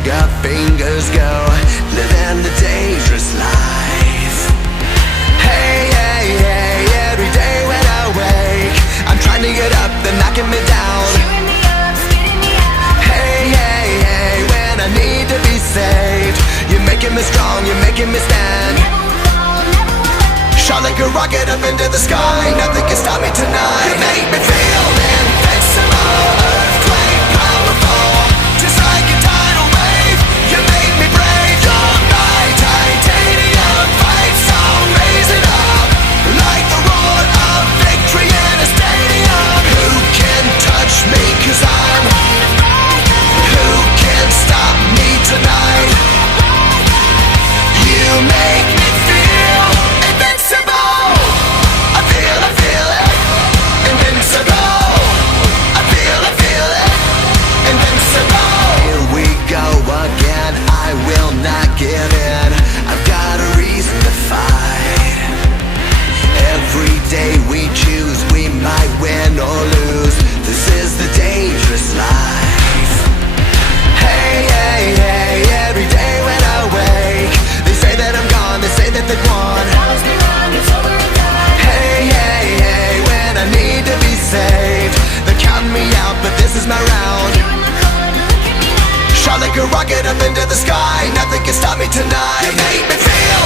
trigger fingers go, living the dangerous life. Hey, hey, hey, every day when I wake, I'm trying to get up, they're knocking me down. Hey, hey, hey, when I need to be saved, you're making me strong, you're making me stand. Shot like a rocket up into the sky, nothing can stop me tonight. You make me feel invincible, earthquake powerful, just like a tidal wave. You make me brave, you're my titanium fight song. Raise it up, like the roar of victory in a stadium. Who can touch me, 'cause I'm who can stop me tonight? You make me feel invincible. I feel it, invincible. I feel it, invincible. Here we go again, I will not give in. I've got a reason to fight. Every day we choose, we might win or lose. This is the dangerous life. Hey, hey, hey, every day when I wake, they say that I'm gone, they say that they've won. Hey, hey, hey, when I need to be saved, they're counting me out, but this is my round. Shot like a rocket up into the sky, nothing can stop me tonight. You make me feel